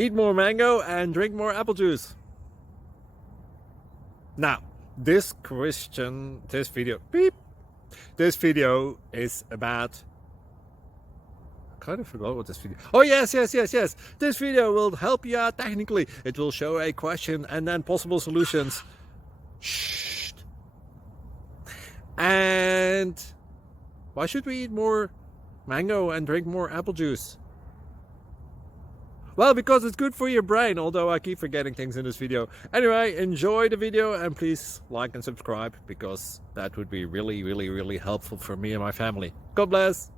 Eat more mango and drink more apple juice. Now, this video is about, I kind of forgot what this video. Oh yes. This video will help you out technically. It will show a question and then possible solutions. Shh. And why should we eat more mango and drink more apple juice? Well, because it's good for your brain, although I keep forgetting things in this video. Anyway, enjoy the video and please like and subscribe, because that would be really helpful for me and my family. God bless!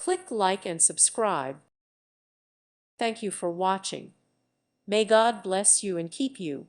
Click like and subscribe. Thank you for watching. May God bless you and keep you.